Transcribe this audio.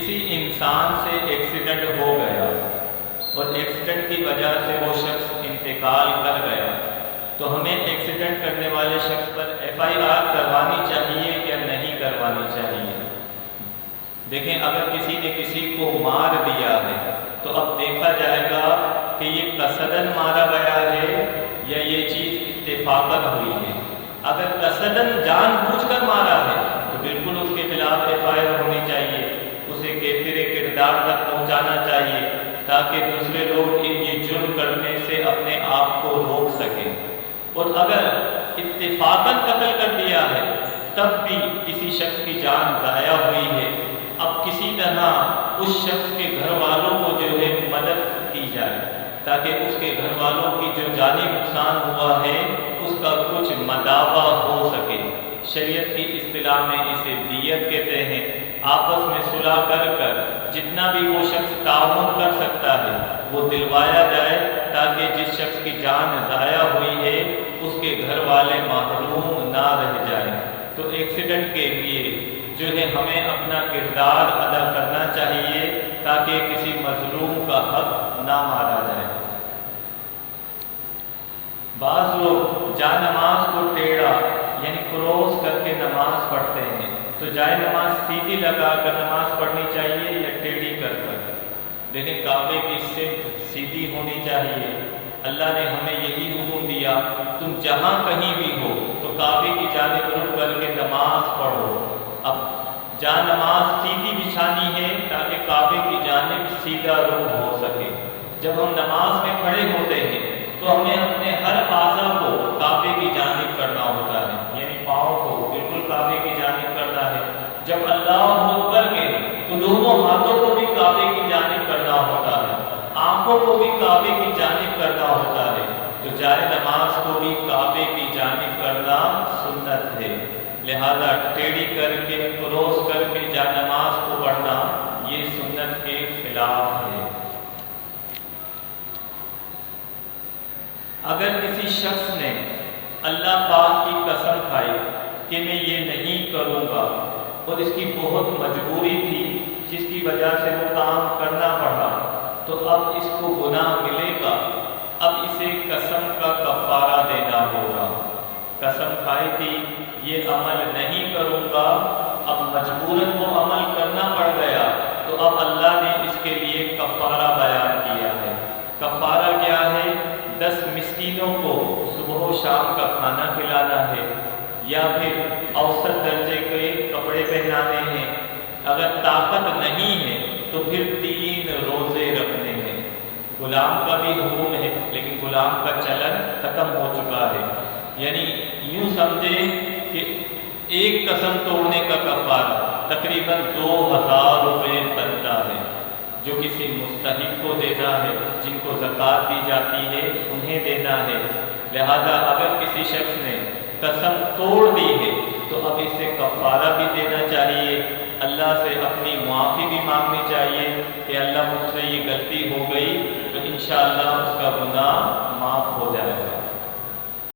کسی انسان سے ایکسیڈنٹ ہو گیا اور ایکسیڈنٹ کی وجہ سے وہ شخص انتقال کر گیا، تو ہمیں ایکسیڈنٹ کرنے والے شخص پر FIR کروانی چاہیے یا نہیں کروانی چاہیے؟ دیکھیں، اگر کسی نے کسی کو مار دیا ہے تو اب دیکھا جائے گا کہ یہ قصداً مارا گیا ہے یا یہ چیز اتفاقاً ہوئی ہے۔ اگر قصداً جان بوجھ کر مارا ہے تو بالکل اس کے خلاف FIR ہونی چاہیے، اسے کافر کردار تک پہنچانا چاہیے تاکہ دوسرے لوگ یہ جرم کرنے سے اپنے آپ کو روک سکیں۔ اور اگر اتفاقاً قتل کر دیا ہے تب بھی کسی شخص کی جان ضائع ہوئی ہے، اب کسی طرح اس شخص کے گھر والوں کو جو ہے مدد کی جائے تاکہ اس کے گھر والوں کی جو جانی نقصان ہوا ہے اس کا کچھ مداوع ہو سکے۔ شریعت کی اصطلاح میں اسے دیت کہتے ہیں۔ آپس میں صلح کر جتنا بھی وہ شخص تعاون کر سکتا ہے وہ دلوایا جائے تاکہ جس شخص کی جان ضائع ہوئی ہے اس کے گھر والے محروم نہ رہ جائیں۔ تو ایکسیڈنٹ کے لیے جو ہے ہمیں اپنا کردار ادا کرنا چاہیے تاکہ کسی مظلوم کا حق نہ مارا جائے۔ بعض لوگ جا نماز کو ٹیڑھا یعنی کروس کر کے نماز پڑھتے ہیں، تو جائے نماز سیدھی لگا کر نماز پڑھنی چاہیے یا ٹیڑھی کر کر؟ لیکن کعبے کی سمت سیدھی ہونی چاہیے۔ اللہ نے ہمیں یہی حکم دیا، تم جہاں کہیں بھی ہو تو کعبے کی جانب رخ کر کے نماز پڑھو۔ اب جہاں نماز سیدھی بچھانی ہے تاکہ کعبے کی جانب سیدھا رخ ہو سکے۔ جب ہم نماز میں کھڑے ہوتے ہیں تو ہمیں اپنے ہر اعضاء کو کعبے کی جانب کرنا ہوتا ہے، یعنی پاؤں کو بالکل کعبے کی جانب کرنا ہے۔ جب اللہ اکبر کے تو دونوں ہاتھوں کو بھی کعبے کی جانب کرنا ہوتا ہے، آنکھوں کو بھی کعبے کی جانب کرنا ہوتا ہے۔ تو جائے نماز کو بھی کعبے کی جانب کرنا سنت ہے، لہذا ٹیڑھی کر کے کروس کر کے جا نماز کو پڑھنا یہ سنت کے خلاف ہے۔ اگر کسی شخص نے اللہ پاک کی قسم کھائی کہ میں یہ نہیں کروں گا اور اس کی بہت مجبوری تھی جس کی وجہ سے وہ کام کرنا پڑا، تو اب اس کو گناہ ملے گا، اب اسے قسم کا کفارہ دینا ہوگا۔ قسم کھائی تھی یہ عمل نہیں کروں گا، اب مجبوراً وہ عمل کرنا پڑ گیا، تو اب اللہ نے اس کے لیے کفارہ بیان کیا ہے۔ کفارہ کیا ہے؟ 10 مسکینوں کو صبح و شام کا کھانا کھلانا ہے، یا پھر اوسط درجے کے کپڑے پہنانے ہیں، اگر طاقت نہیں ہے تو پھر 3 روزے رکھنے ہیں۔ غلام کا بھی حکم ہے لیکن غلام کا چلن ختم ہو چکا ہے، یعنی یوں سمجھے کہ ایک قسم توڑنے کا کفارہ تقریباً 2000 روپے بنتا ہے، جو کسی مستحق کو دینا ہے، جن کو زکوٰۃ دی جاتی ہے انہیں دینا ہے۔ لہذا اگر کسی شخص نے قسم توڑ دی ہے تو اب اسے کفارہ بھی دینا چاہیے، اللہ سے اپنی معافی بھی مانگنی چاہیے کہ اللہ مجھ سے یہ غلطی ہو گئی، تو انشاءاللہ